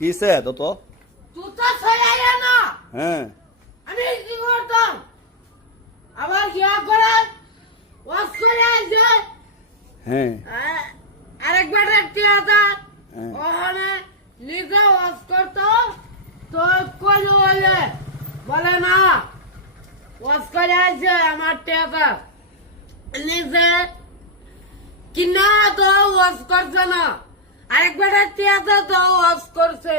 কিসে তো তো তুই তো ছেড়ে না? হ্যাঁ। আমি কি করতাম? আবার গিয়া করে ওয়াশ করে হ্যাঁ। আরেকবার একটি হাজার হ্যাঁ। ওখানে নিজে ওয়াশ করতো তো কই বলে বলে না। ওয়াশ করে আসে আমার টেকা। নিজে কিনা তো ওয়াশ করছে না। আরেকবার করছে।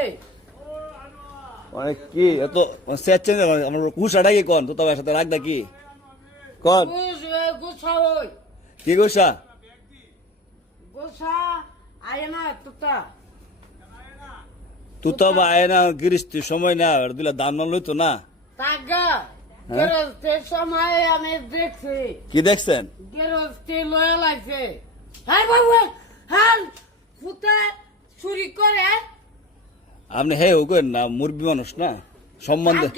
মানে কি এত সেচছেন আমার কুসাটা কি কন? তো তবে সাথে রাখ কি কন? গুছা ওই। কি কুসা গুছা আয় না তুতা। বা আয় গিরিস্তি সময় না আর দিলে দান মান লইতো না। তাগা হ্যাঁ? সময় আমি দেখছি। কি দেখছেন? গেরস্তি লয়ে লাগছে। হ্যাঁ বাবু হ্যাঁ ফুতে চুরি করে। আপনি হে হুকেন না মুরবি মানুষ না? সম্বন্ধে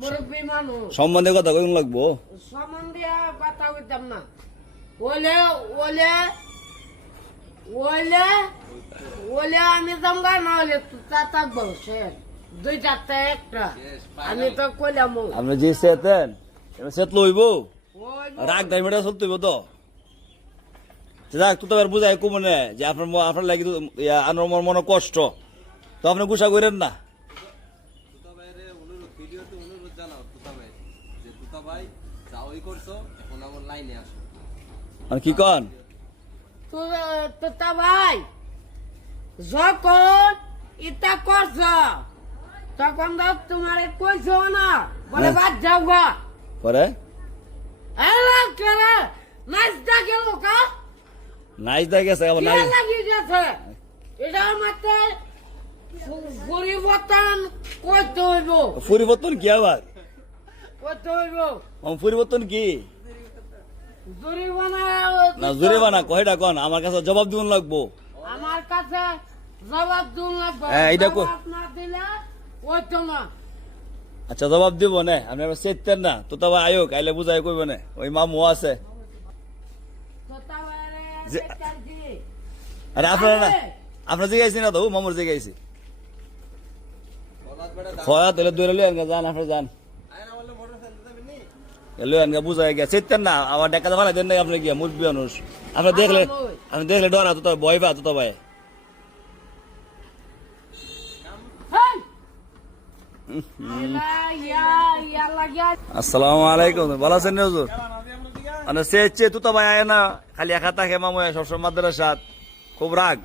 মুরব্বী মানুষ। সম্বন্ধে কথা কইন লাগবো? সম্বন্ধে কথা বলতাম না। ওলে ওলে ওলে ওলে আমি জমগা না হলে তুতা থাকব সে দুইটাতে একটা। আমি তো কইলাম। আপনি যে সেতেন সেত লইব রাগ দাই মেটা চলতে হইব তো? যাক তুই তো এবার বুঝাই কমনে যে আপনার আপনার লাগি আপনার মনে কষ্ট। তো আপনি গুসা করেন না। আমার কি কন? তো- তোতা ভাই যখন ইটা করছ তখন তো তোমার কইছ না বলে হ্যাঁ। বাদ যাও গা। করে এলা করে নাচ ডাকে লোকা দেয় গেছে আবার নাই গেছে এটা মাত্র পরিবর্তন করতে হইব। পরিবর্তন কি আবার? করতে হইব। পরিবর্তন কি? জরিমানা না জোরে বানা কয়টা কন? আমার কাছে জবাব দিবেন লাগবো। আমার কাছে জবাব দিন লাগবে। হ্যাঁ, কো- না আচ্ছা জবাব দিব না। আপনি চেতেন না। তো তবে আয়োগ আইলে বুঝাই কইব না। ওই মামু আছে তোতা বাইরে যে- দেখাইছি। আরে আপনারা না! আপনার জিগাইছি না তো ও মামুর বেটা দাও খয়া তাহলে দূরে লই আনগা যান আপনি যান। লই আনগা বুঝাই গিয়া চেতেন না আবার ডেকা দেওয়া দেন নাই আপনি গিয়া মুরব্বী মানুষ। আপনি দেখলে আপনি দেখলে ডরা তো ভয় পা তো তবে। হেই! আলা, লাগিয়া। আসসালামু আলাইকুম ভালো আছেন নি হুজুর? মানে সে চেয়ে তো তবে আয় না খালি একা থাকে মামু সবসময় মাদ্রাসাত খুব রাগ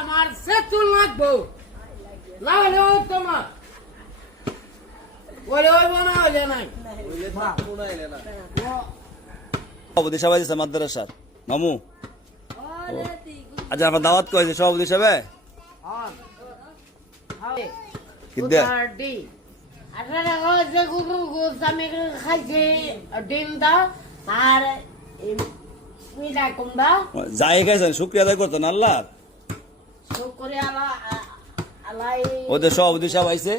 আমার লাগবো তোমার সভাপতি মাদ্রাসার মামু আচ্ছা আপনার দাওয়াত কয়েছে সভাপতি হিসাবে আপনারা যে কুকুর গোস আমি খাইছি ডিম আর যাই খাইছেন শুক্রিয়া আদায় করতেন আল্লাহ ওদের আইছে।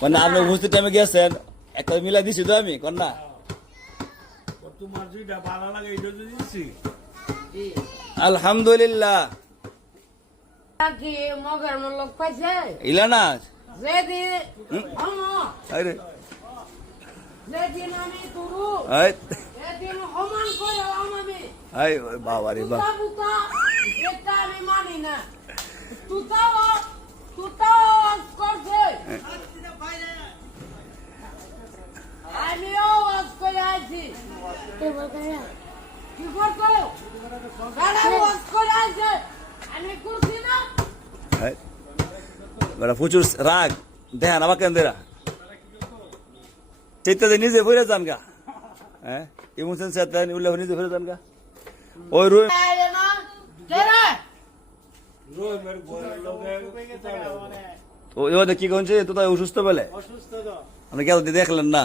মানে আপনি উপস্থিত টাইমে গেছেন একটা দিছি তো আমি কন না তোমার যেটা ভালো লাগে এটা তো দিচ্ছি আলহামদুলিল্লাহ। কি মগের লোক পাইছে ইলানা আরে আমি তুরু। আই বাবা রে বাবা। বুতা এটা আমি করছে। না। আই বড় প্রচুর রাগ। দেখেন আমাকে দেরা? চিত্তে নিজে ফিরে যান গা। হ্যাঁ? ইমোশন সাথে উল্লেখ নিজে ফিরে যান গা। ওই রুই কি করছে তো তাই অসুস্থ বলে? আপনি কেন দেখলেন না?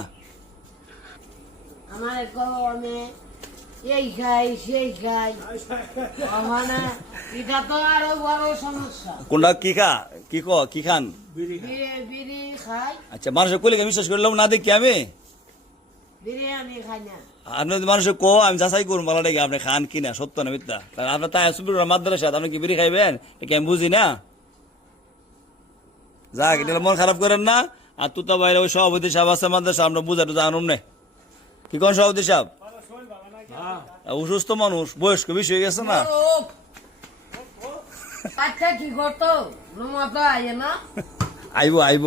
আমার এই খাই, সেই খাই। তো কোনটা? কি খা? কি ক? কি খান? আচ্ছা মানুষের কলিকে বিশ্বাস করলাম না দেখি আমি? বিরিয়ানি খাই না। আপনি মানুষের কো আমি যাচাই করুন বলা ডেকে আপনি খান কিনা সত্য না মিথ্যা। আপনার তাই মাদ্রাসা আপনি কি বিড়ি খাইবেন? এটা কি আমি বুঝি না? যাক এটা মন খারাপ করেন না। আর তুতা বাইরে ওই সভাপতি সাহেব আছে মাদ্রাসা আমরা বুঝাতে জানুন না। কি কোন সভাপতি সাহেব? হ্যাঁ। অসুস্থ মানুষ বয়স্ক বেশি হয়ে গেছে না? আচ্ছা কি করতো? আইবো আইবো।